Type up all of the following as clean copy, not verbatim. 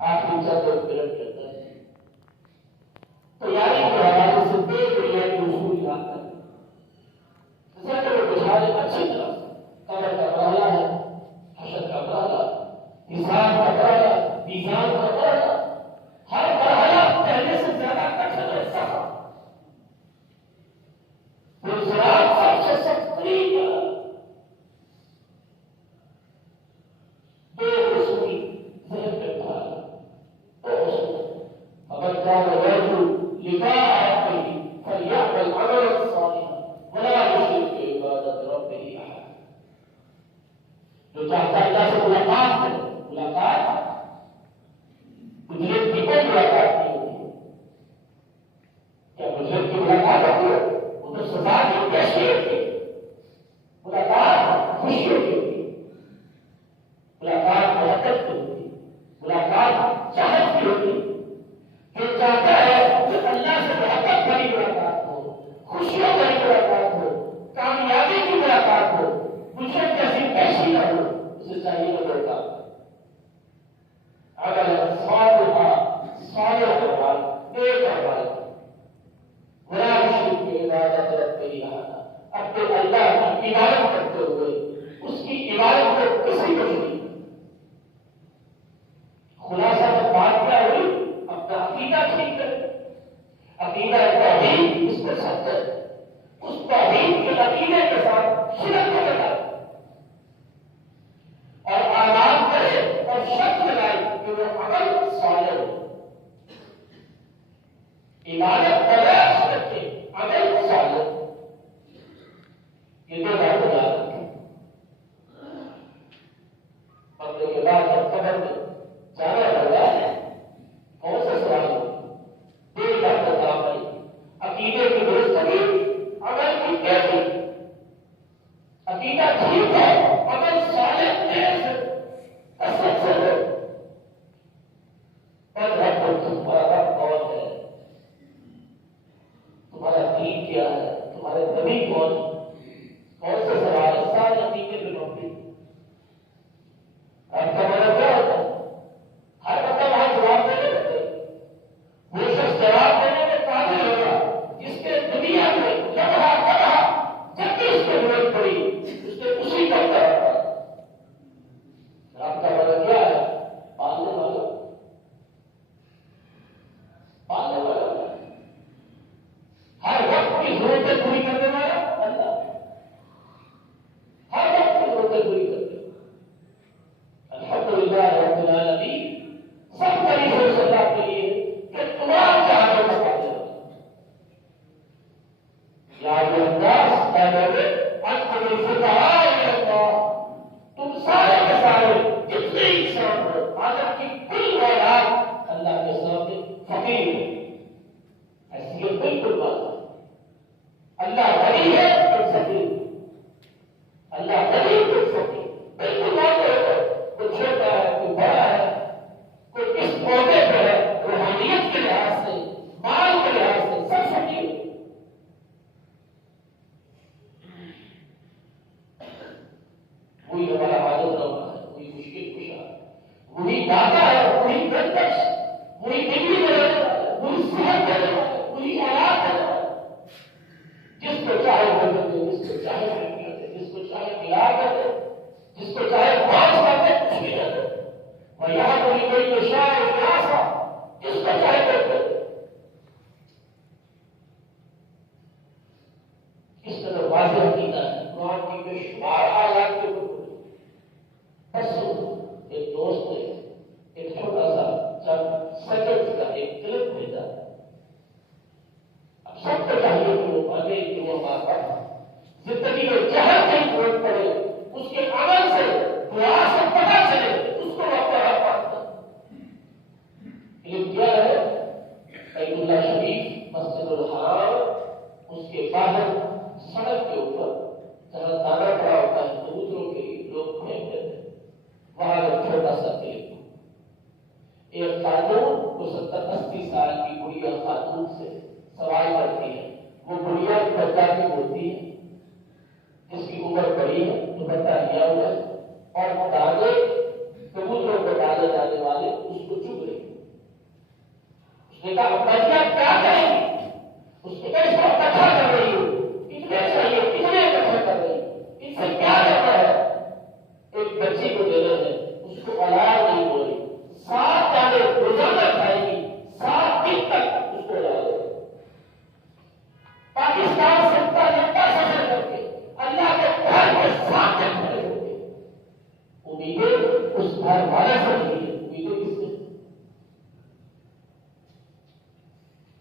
آخری چند ایک منٹ کے اندر تیاری کے حوالے سے دیکھ دنیا کے اصول یاد کریں. ذہن میں بچھالے اچھی طرح سے قبر کا مرحلہ ہے، حشر کا مرحلہ، حساب کا مرحلہ، میزان کا مرحلہ، ہر مرحلہ پہلے سے زیادہ کٹھن اور سخت. گجرات سب سے سخت ترین مرحلہ. دو اصول ذہن میں ڈالا. دو اصول فمن كان يرجو لقاء ربه فليعمل عملا صالحا ولا يشرك بعبادة ربه احدا. جو چاہتا ہے اللہ سے ملاقات کرے، ملاقات مجرم کی کوئی ملاقات نہیں ہوتی. کیا مجرم کی ملاقات ہوتی ہے؟ وہ تو سزا کی پیشی ہوتی ہے. ملاقات خوشیوں کی ہوتی ہے، ملاقات محبت کی ہوتی ہے، ملاقات چاہت کی ہوتی ہے. جو چاہتا ہے کہ اللہ سے محبت بھری ملاقات ہو، خوشیوں بھری ملاقات ہو، کامیابی کی ملاقات ہو، مجھے کیسی پیشی نہ ہو، اسے چاہیے وہ لڑکا اگر صالح اعمال نیک اعمال ولا یشرک بعبادۃ ربہ احدا، اپنے اللہ کی عبادت کرتے ہوئے اس کی عبادت کو کسی کو شریک. خلاصہ میں بات کیا ہوئی؟ اپنا عقیدہ ٹھیک کرے. عقیدہ توحید اس پر سخت ہے، اس توحید کے عقیدے کے ساتھ شرک کو لگائے اور آزاد کرے اور شرط لگائے کہ وہ عمل صالح ہو. عبادت بغیر شرک کے عمل صالح، یہ دو باتیں یاد رکھیں. مرنے کے بعد جب قبر میں جانا ہوگا کون سے سوال ہوگی؟ دل کا تدابیر، عقیدے کی درستگی، عمل کی کیفیت. عقیدہ ٹھیک ہے، عمل صالح تیز کثرت سے ہو. پر رب تمہارا رب کون ہے؟ تمہارا دین کیا ہے؟ تمہارے نبی کون ہے؟ کون سے سوال ہے؟ سارے عقیدے پہ مبنی. رب کا مطلب کیا ہوتا ہے؟ ہر بندہ وہاں جواب دینے لگے. وہ شخص جواب دینے میں قابل ہوگا جس کے دنیا میں لمحہ لمحہ جب بھی اس کو ضرورت پڑی اس نے اسی کا اتار پایا. رب کا مطلب کیا ہے؟ پالنے والا. پالنے والا ہر وقت کی ضرورتیں پوری کرنے والا اللہ. ہر وقت کی ضرورتیں پوری کرنے. الحمدللہ رب العالمین سب طریقوں سے اللہ کے لیے کہ تمام جہانوں کا پاتے ہیں. یا ایھا الناس انتم الفقراء الی اللہ، تم سارے کے سارے جتنے انسان ہو، آدم کی کل اولاد اللہ کے سامنے فقیر ہے. حیثیت بالکل واضح. اللہ غنی ہے تم فقیر، اللہ غنی تم فقیر، بالکل واضح ہے. کوئی چھوٹا ہے، کوئی بڑا ہے، کوئی کس موقع پہ ہے، روحانیت کے لحاظ سے، مال کے لحاظ سے سب فقیر ہے. وہی ہمارا حاجت روا ہے، وہی مشکل کشا ہے، وہی داتا ہے، وہی بخش، وہی ڈگری دینے والا ہے، وہی صحت دینے والا ہے، وہی اولاد دینے والا ہے. جس کو چاہے بدل دے، جس کو چاہے حقیقت دے، جس کو چاہے ملا کر دے، جس کو چاہے پانچ کر دے، کچھ بھی نہ دے. اور یہاں کوئی کوئی شاعر پیاسا جس کو چاہے کر دے. اس طرح واضح عقیدہ ہے. قرآن کی بے شمار آیات کے اوپر بس ایک دوست نے ایک چھوٹا سا چند سیکنڈ کا ایک کلپ بھیجا. اب سب کو چاہیے کہ وہ مانے کہ وہ ہمارا زندگی میں جہاں کہیں ضرورت پڑے اس کے عمل سے دعا سے پتہ چلے اس کو اپنا رب مانتا. علم کیا ہے؟ بیت اللہ شریف، مسجد الحرام، اس کے باہر سڑک کے اوپر جہاں دانا پڑا ہوتا ہے کبوتروں کے لیے لوگ پھینکتے تھے، وہاں ایک چھوٹا سا کلپ. ایک خاتون کو 70-80 سال کی بڑھیا خاتون سے سوال کرتی ہے. وہ بڑھیا بچہ کی ہوتی ہے جس کی عمر بڑی ہے، دوپٹہ لیا ہوا ہے اور دانے کبوتروں کو ڈالے جانے والے اس کو چگ رہے نے کہا بچہ کیا کریں گی؟ اس نے کہا اس کو اکٹھا کر رہی ہو، کتنے چاہیے، کتنے اکٹھا کر رہی ہو، ان سے کیا کرنا ہے؟ ایک بچی کو دینا ہے، اس کو اولاد نہیں ہو رہی، 7 دانے روزانہ کھائے گی، 7 دن تک اس کو اولاد ہے۔ پاکستان سے اتنا لمبا سفر کر کے اللہ کے گھر کے سامنے کھڑے ہو گئے، امیدیں اس گھر والے سے نہیں ہے، امیدیں کس سے؟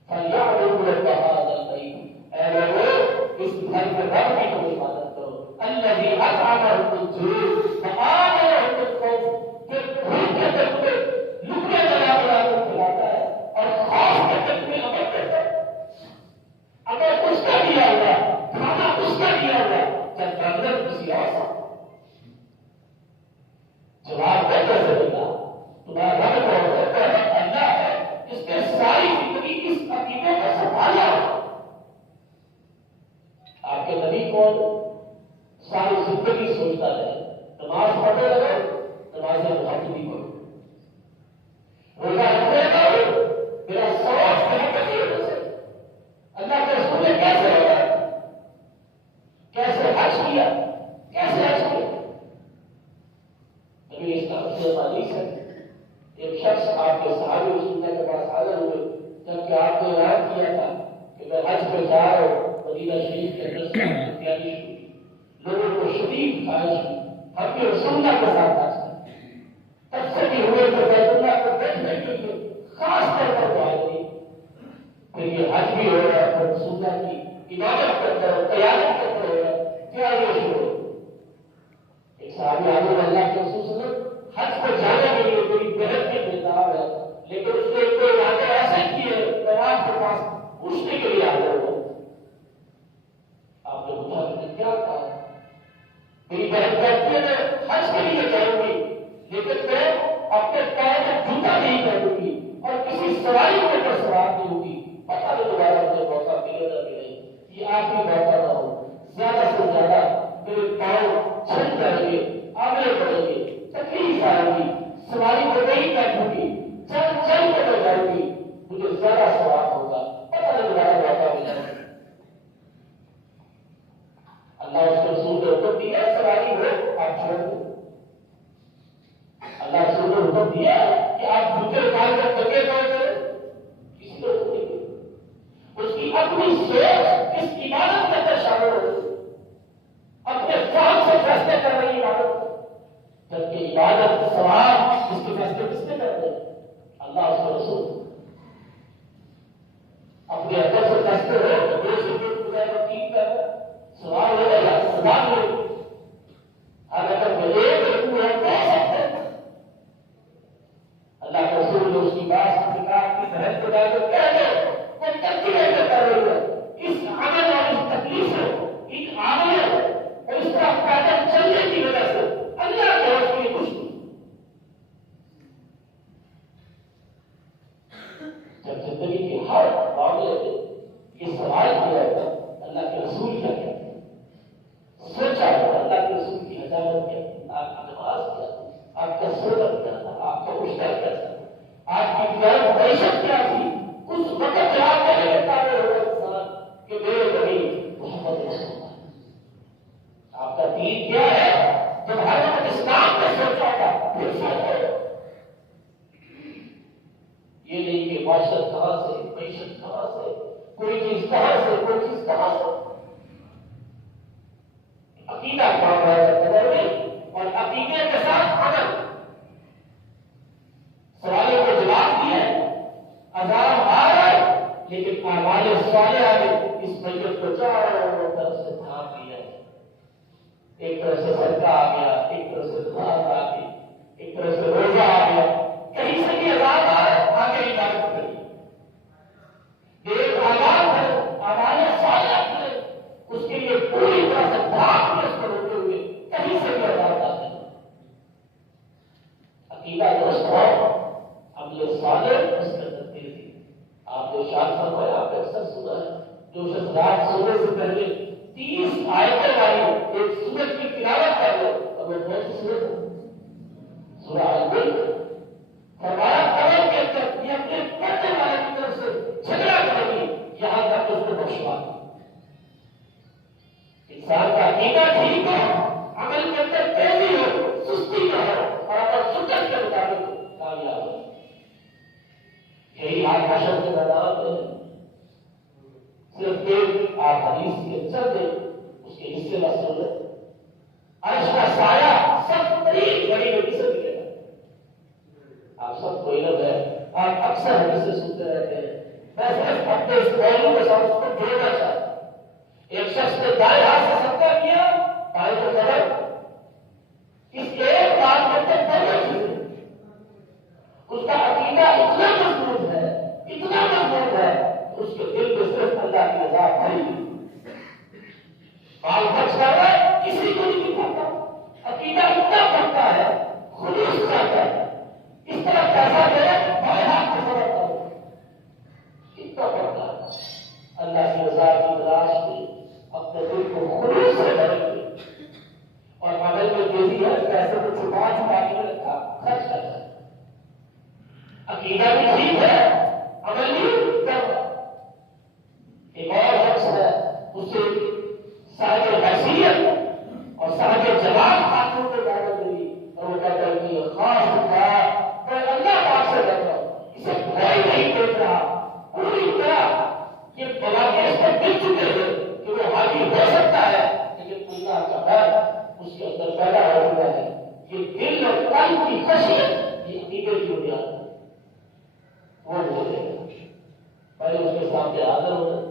فَلْيَعْبُدُوا رَبَّ هَٰذَا الْبَيْتِ، اے لوگوں اس گھر کے رب کی تم عبادت کرو، الَّذِي أَطْعَمَهُم مِّن جُوعٍ وَآمَنَهُم مِّن خَوْفٍ، کہ بھوک کے دن میں لقمے جلا کر کھلاتا ہے اور خوف کے دن میں امن دیتا ہے۔ اگر اس کا دیا ہوا کھانا اس کا دیا ہوا جب بندر کسی اور سے جواب دے کیسے دیتا؟ تمہارا رب کون ہے؟ اللہ ہے، جس نے ساری زندگی اس عقیدے کو سنبھالا۔ آپ کے نبی کون؟ ساری زندگی سوچتا ہے نماز پڑھنے لگے، نماز محمدی پڑھو، روزہ رکھنے لگے، میرا سوچ محمدی ہونا سے اللہ کے رسول نے کیسے ہوگا، کیسے حج کیا، کیسے حج کیا؟ نبی اسلام سے حدیث ہے، ایک شخص آپ کے صحابی رسول اللہ کے پاس حاضر ہوئے جبکہ آپ نے اعلان کیا تھا کہ میں حج پہ جا رہا ہوں، مدینہ شریف کے اندر سے تیاری شروع کی، لوگوں کو شدید خواہش ہوئی ہم بھی رسول اللہ کے ساتھ حج کریں، تب سے بھی ہوئے تو بیت اللہ کو دیکھنے کے لیے خاص طور پر دعا دی، پھر یہ حج بھی ہو رہا ہے، پھر رسول اللہ کی عبادت کرتے ہو، تیاری کرتے ہو، تیاری شروع ہو۔ ایک صحابی آگے اللہ کے رسول صلی اللہ علیہ وسلم حج کو جانے کے لیے کوئی بہت کے بےتاب ہے، لیکن اس نے کوئی وعدے ایسے کیے طواف کے پاس پوچھنے کے لیے آگے ہوا۔ آپ نے پوچھا کہ کیا کہا؟ میری بہن کہتی ہے میں حج کے لیے جاؤں گی لیکن میں اپنے پیر میں جوتا نہیں پہنوں گی اور کسی سواری کے اوپر سوار نہیں ہوگی، پتہ نہیں دوبارہ مجھے موقع ملے نہ ملے، یہ آخری موقع نہ ہو، زیادہ سے زیادہ میرے پاؤں چھل جائیں گے، آگے بڑھیں گے، تکلیف آئے گی، سواری کو نہیں بیٹھوں گی، چل چل کے میں جاؤں گی، مجھے زیادہ ثواب ہوگا، پتہ نہیں دوبارہ موقع ملے۔ اللہ اس کے رسول نے حکم دیا سواری ہو آپ چھوڑ دو، اللہ رسول نے حکم دیا کہ آپ جوتے اتار کر دنگے پائے کریں، کسی کو حکم نہیں دیا۔ اس کی اپنی سوچ اس عبادت کے اندر شامل ہو گئی، اپنے فہم سے فیصلے کر رہی عبادت، جبکہ عبادت ثواب اس کے فیصلے کس نے کرتے ہیں؟ اللہ اس کے رسول اپنے اندر سے فیصلے ہو تو دو سے دو خدا کو ٹھیک کر سوال ہو یا سزا ملے، اگر میں ایک رکوع ہے کہہ سکتے ہیں اللہ کے رسول نے اس کی بات نکاح کی بہن کو جا کر کہہ دے وہ تکلیف کر رہی ہے، اس عمل اور اس تکلیف سے ان عاملوں اور اس کا پیدل چلنے کی وجہ سے اللہ کے رسول کی خوشی جب زندگی کے ہر معاملے میں یہ سوال کیا ہوگا اللہ کے رسول کیا کہتے ہیں، سوچا ہوگا اللہ کے رسول کی حجامت کیا تھی، آپ کی نماز کیا تھی، آپ کا سرد کیا تھا، آپ کا مشتر کیا تھا، آپ کی غیر معیشت کیا تھی، اس وقت جواب دینے کے قابل ہوگا انسان کہ میرے نبی محمد رسول اللہ آپ کا دین کیا ہے، جب ہر وقت اسلام نے سوچا تھا پھر سوچا یہ نہیں کہ معاشرت کہاں سے، معیشت کہاں سے، کوئی چیز کہاں سے، کوئی چیز کہاں سے، عقیدہ کام ہے اور عقیدے کے ساتھ عمل۔ سوالوں کو جواب دیا عذاب آ رہا ہے لیکن اعمال صالحہ نے اس میت کو چاروں طرف سے تھام لیا ہے، ایک طرف سے صدقہ آ گیا، ایک طرف سے نماز آ گئی، ایک طرف سے روزہ آ گیا، کہیں سے بھی عذاب آ رہا ہے آگے عبادت کریے، ایک آباد ہے اعمال صالحہ ہے اس کے لیے پوری طرح سے بھاگ میں اس کو ہوتے ہوئے کہیں سے بھی عذاب آتا ہے، عقیدہ درست ہو عمل صالح اس کے اندر تیزی۔ آپ نے ارشاد فرمایا، آپ نے اکثر سنا ہے، جو شخص رات سونے سے پہلے 30 آیتیں والی ایک سورت کی تلاوت کر لے اور وہ کون سی سورت ہے؟ سورہ الملک۔ فرمایا قبر کے اندر یہ اپنے پڑھنے والے کی طرف سے گاڑی میں کسے ملے گا؟ آپ سب کو علم ہے، آپ اکثر حدیثیں سنتے رہتے ہیں، میں صرف اپنے اس موضوع کے ساتھ اس کو جوڑنا چاہتا ہوں۔ ایک شخص نے دائیں ہاتھ سے صدقہ کیا، بائیں کو قدر، اس ایک بات میں تک بہت چیزیں، اس کا عقیدہ اتنا مضبوط ہے، اتنا مضبوط ہے، اس کے دل میں صرف اللہ کی رضا بھری مال خرچ کر رہا ہے، کسی کو نہیں پتا، عقیدہ اتنا پکا ہے، خلوص چاہتا ہے، اس طرح پیسہ دے بائیں ہاتھ سے صدقہ کرو، اتنا پکا ہے۔ اللہ کی رضا کی تلاش میں اپنے دل کو خلوص سے بھریں گے، اور عمل میں تیزی ہے، پیسے کو چھپا کے رکھا، خرچ کرتا ہے، عقیدہ بھی ٹھیک ہے، عمل بھی کر رہا۔ ایک اور شخص ہے، اسے صاحب حیثیت اور صاحب جلال خاتون نے دعوت دی، اور وہ کہتا ہے کہ خاص اللہ، میں اللہ پاک سے ڈرتا ہوں، اسے بھائی نہیں دیکھ رہا، پوری طرح یہ بلاتے اس پر مل چکے ہیں کہ وہ حاضر ہو سکتا ہے، لیکن اللہ کا ڈر اس کے اندر پیدا ہو چکا ہے۔ یہ دل اور قلب کی خشیت یہ عقیدے کی بنیاد ہے، وہ بولے پہلے اس کے سامنے حاضر ہونا،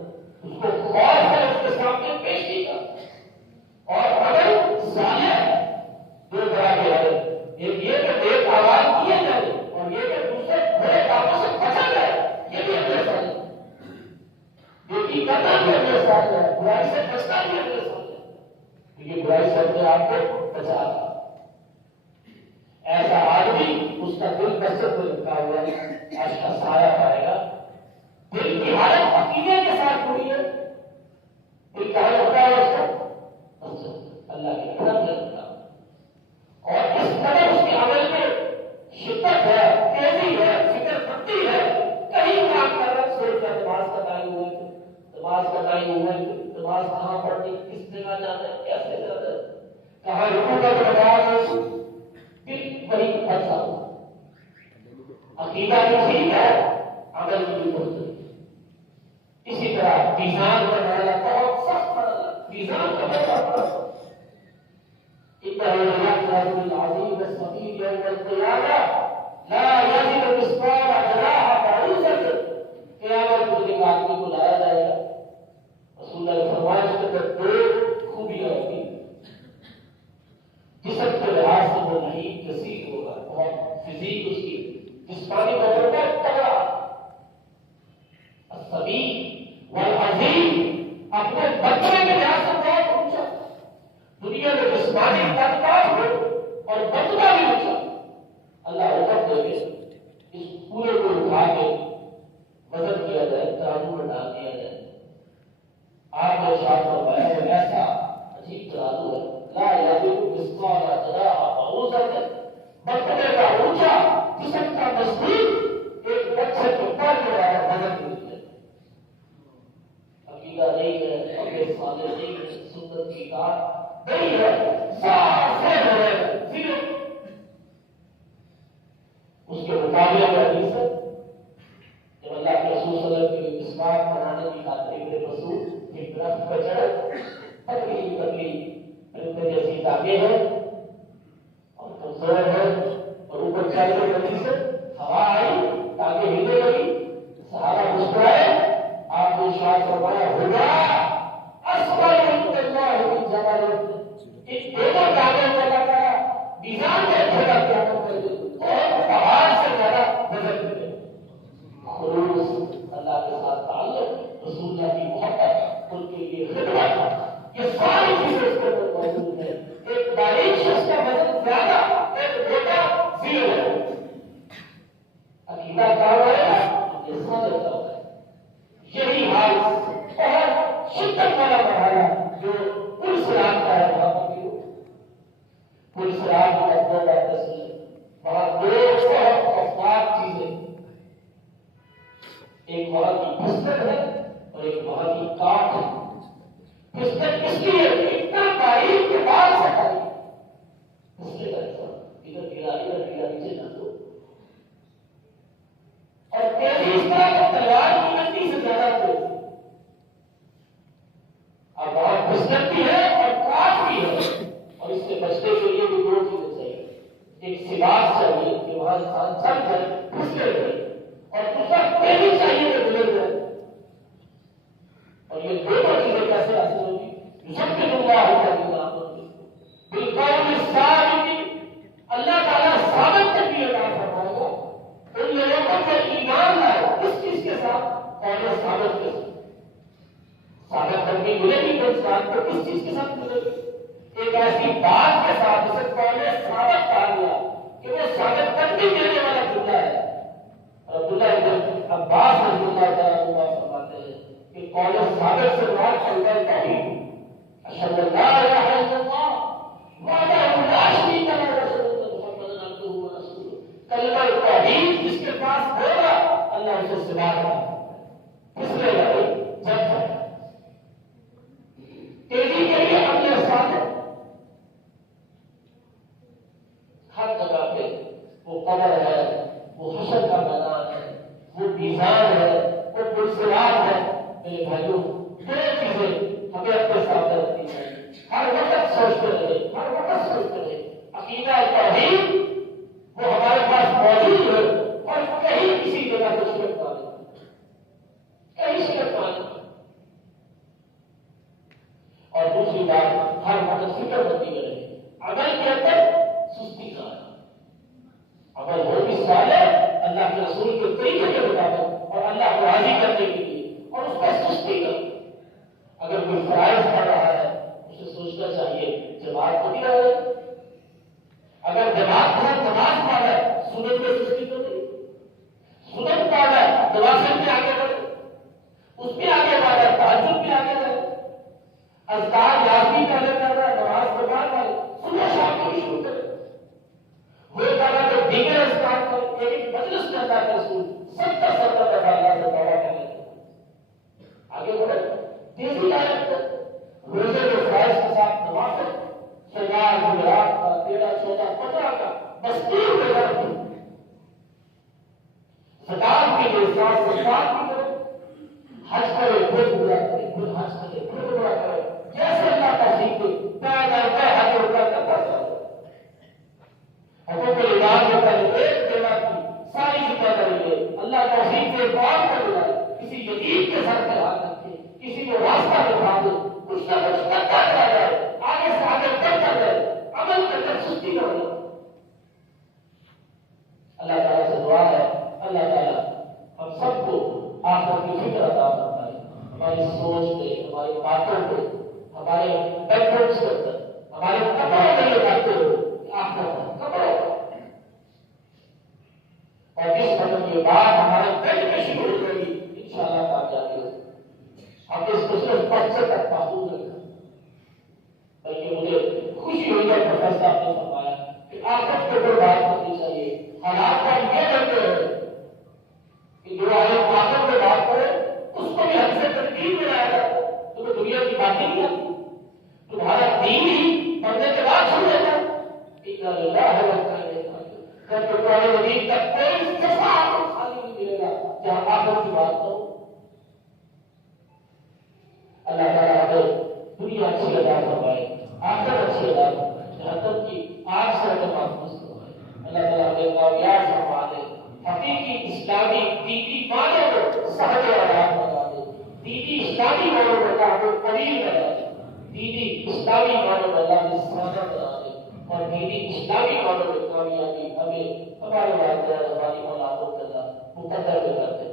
اس کو خوف ہے اس کے سامنے پیش نہیں کرنا، اور اگر صالح دو طرح کے ہے، ایک یہ کہ ایک آواز کیے جائے اور یہ کہ دوسرے بڑے کاموں سے بچا جائے، یہ بھی اپنے ساتھ ہے، نیکی کرنا بھی اپنے ساتھ ہے، برائی سے بچنا بھی اپنے ساتھ ہے، کیونکہ برائی سے اپنے آپ کو بچا گا۔ ایسا آدمی اس کا دل بچت میں رکھا ہوا ہے، آج کا سایہ پائے گا۔ دل کی حالت عقیدے کے ساتھ ہوئی ہے، دل کا حال ہوتا ہے اس کا اللہ کی طرف سے رکھا، اور اس قدر اس کے عمل میں شدت ہے، تیزی ہے، فکر پتی ہے، کہیں کام کر رہا سوچ کر نماز کا ٹائم ہوا ہے، نماز کا ٹائم ہوا ہے، نماز کہاں پڑھنی، کس جگہ جانا ہے، کیسے جانا ہے، کہاں رکوع کا نماز ہے، دل وہی پھنسا ہوا، عقیدہ بھی ٹھیک ہے، عمل بھی بہت ٹھیک ہے۔ اسی طرح میزان کا مرحلہ بہت سخت مرحلہ، میزان کا مرحلہ اتنا العظیم الصغیر یوم القیامہ لا یزن مثقال ذرہ بعوضۃ، قیامت کے دن آدمی کو لایا جائے گا، رسول اللہ نے فرمایا اس کے اندر دو خوبیاں ہوتی ہیں، جسم کے لحاظ سے وہ نہیں کثیر ہوگا، بہت فزیک اس کی جسمانی طور پر تگڑا، الصبی والعظیم اپنے بچے کے لحاظ سے بہت اونچا، دنیا میں جسمانی طاقت ہو اور بچنا بھی اونچا، اللہ حکم دے کے اس پورے کو اٹھا کے وزن کیا جائے، ترازو میں ڈال دیا جائے، آپ نے ارشاد فرمایا وہ ایسا عجیب ترازو ہے، لا یزن مثقال ذرہ بعوضۃ، مرتبے کا اونچا، جسم کا مضبوط، ایک بچے کو پر کے برابر وزن مل جائے۔ عقیدہ نہیں ہے، عمل صالح نہیں ہے، سنت کی بات نہیں ہے، صاف ہے زیرو۔ اس کے مقابلے میں حدیث ہے، جب اللہ کے رسول صلی اللہ علیہ وسلم کی مسواک بنانے کی خاطر ابن مسعود ایک درخت پر چڑھے، پتلی پتلی پرندے جیسی ٹانگیں ہیں اور کمزور ہے، اور اوپر چڑھنے لگی سے ہوا آئی، ٹانگیں ہلنے لگی، صحابہ مسکرائے، آپ نے ارشاد فرمایا ہوگا اصغر عند اللہ من جبل، اس دونوں ٹانگوں کو اللہ تعالیٰ میزان میں کھڑا کیا کرتے ہیں اور پہاڑ سے زیادہ وزن ملے۔ خلوص، اللہ کے ساتھ تعلق، رسول اللہ کی محبت، ان کے لیے خدمت، یہ ساری چیزیں اس کے اندر موجود ہیں۔ ایک باریک شخص کا وزن زیادہ، ایک چھوٹا زیرو ہے۔ عقیدہ کیا ہوا ہے، یہ صالح کا ہوا ہے۔ یہی حال بہت شدت والا مرحلہ جو پل صراط کا ہے، وہاں بھی پل صراط کی مطلب بات ہے، وہاں دو بہت افراد چیزیں، ایک وہاں کی پھسلن ہے اور ایک وہاں کی کاٹ ہے۔ پھسلن اس لیے اتنا باریک کے بعد سے آئی، پھسلے گا ادھر گرا نیچے نہ دو، اور تیزی اس طرح کا تلوار کی گتی سے زیادہ تیز، اب وہاں پھسلن بھی ہے اور کاٹ بھی ہے، اور اس سے بچنے کے لیے بھی دو چیزیں ہوا انسان چل جائے پھسلے گئے اور دوسرا تیزی چاہیے کہ گزر جائے. اور یہ دونوں چیزیں کیسے حاصل ہوگی؟ یثبت اللہ الذین آمنوا بالقول الثابت. اللہ تعالیٰ ثابت تربیت عطا فرمائے گا ان لوگوں کو جو ایمان لائے اس چیز کے ساتھ قول ثابت کے ساتھ. ثابت کرنی ملے گی تو انسان کو کس چیز کے ساتھ ملے گی؟ ایک ایسی بات کے ساتھ جسے قول ثابت کہا گیا کہ وہ ثابت کرنے دینے والا جملہ ہے. عبداللہ بن عباس رضی اللہ تعالیٰ عنہ فرماتے ہیں کہ قول ثابت سے مراد کلمہ توحید. اشہد ان لا الہ الا اللہ وحدہ لا شریک لہ محمد عبدہ ورسولہ. کلمہ توحید جس کے پاس ہوگا اللہ اسے سنا گا پھسلے گا جب جائے. تیزی کے لیے اپنے ساتھ ہر جگہ پہ وہ قبر ہے، وہ حشر کا میدان ہے، وہ میزان ہے، وہ پرسرات ہے. میرے بھائیوں دو چیزیں ہمیں اپنے ساتھ رکھنی چاہیے. ہر وقت سوچتے رہے، ہر وقت سوچتے رہے عقیدہ توحید وہ ہمارے پاس موجود ہے اور کہیں کسی جگہ سے شرک نہ لے، کہیں شرک نہ لے. اور دوسری بات ہر وقت فکر بندی کرے عمل کے اندر سستی نہ آئے. عمل ہو بھی صالح اللہ کے رسول کے طریقے کے مطابق اور اللہ کو راضی کرنے کے لیے اور اس پر سستی کر. اگر کوئی فرائض پڑھ رہا ہے اسے سوچنا چاہیے جماعت کو نہیں رہے. اگر جماعت کے ساتھ نماز پڑھ رہا ہے سنت میں سستی تو نہیں. سنت پڑھ رہا ہے نوافل میں آگے بڑھے، اس میں آگے بڑھ رہا ہے تہجد میں آگے بڑھے، اذکار یاسین پہلے کر رہا ہے نماز کے بعد والے صبح شام کو بھی شروع کرے. وہ کہا کہ دیگر اذکار کو ایک مجلس میں اللہ کے رسول 70 دفعہ اللہ سے توبہ کر لیتے آگے بڑھے. تیزی لائے روزے کے فرائض کے ساتھ نوافل شیار جمعرات کا 13 14 15 کا بس 3 میں کرتے. زکات کے لیے ساتھ زکات بھی کرے، حج کرے خود پورا کرے، خود حج کرے خود پورا کرے جیسے اللہ کا سیکھے. حج ہوتا کرتا چاہے حقوق العباد کے پہلے ایک دینا کی ساری ذمہ داری ہے. اللہ توفیق سے بات کر رہا ہے کسی یتیم کے سر پہ ہاتھ رکھے، کسی کو راستہ دکھا دے، کچھ نہ کچھ کرتا چلا جائے، آگے سے آگے بڑھتا جائے، عمل کر کر سستی نہ ہو. اللہ تعالیٰ سے دعا ہے اللہ تعالیٰ ہم سب کو آخرت کی فکر عطا فرمائے. ہماری سوچ پہ، ہماری باتوں پہ، ہمارے بیٹھنے کے اندر، ہمارے کپڑوں میں یہ باتیں ہو آخرت کپڑوں اور جس قدم کے بعد ہمارے بیٹھ میں شروع ہو جائے گی انشاءاللہ کامیابی ہو. ہم اس کو صرف پرچے تک محدود رکھا بلکہ مجھے خوشی ہوئی جب پروفیسر صاحب نے فرمایا کہ آخرت کے اوپر بات کرنی چاہیے. حالات کا یہ کرتے ہیں کہ جو آخرت پہ بات کرے اس کو بھی ہم سے تنقید میں لایا جاتا ہے. تمہیں دنیا کی باتیں نہیں آتی، تمہارا دین ہی پڑھنے کے بعد چھوڑ دیتا. جب تو قرآن مجید تک کوئی صفحہ آپ کو خالی نہیں ملے گا جہاں آخرت کی بات کرو. اللہ تعالیٰ ہمیں دنیا اچھی ادا فرمائے، آخرت اچھی ادا فرمائے، جہنم کی آگ سے ہمیں محفوظ فرمائے. اللہ تعالیٰ ہمیں کامیاب فرما دے، حقیقی اسلامی دینی معنوں کو سہج اور آرام بنا دے، دینی اسلامی معنوں میں اللہ ہمیں قریب بنا دے، دینی اسلامی معنوں میں اللہ ہمیں سادہ بنا دے اور دینی اسلامی معنوں میں کامیابی ہمیں ہمارے والدین ہماری اولادوں کے اندر مقدر میں کر دے.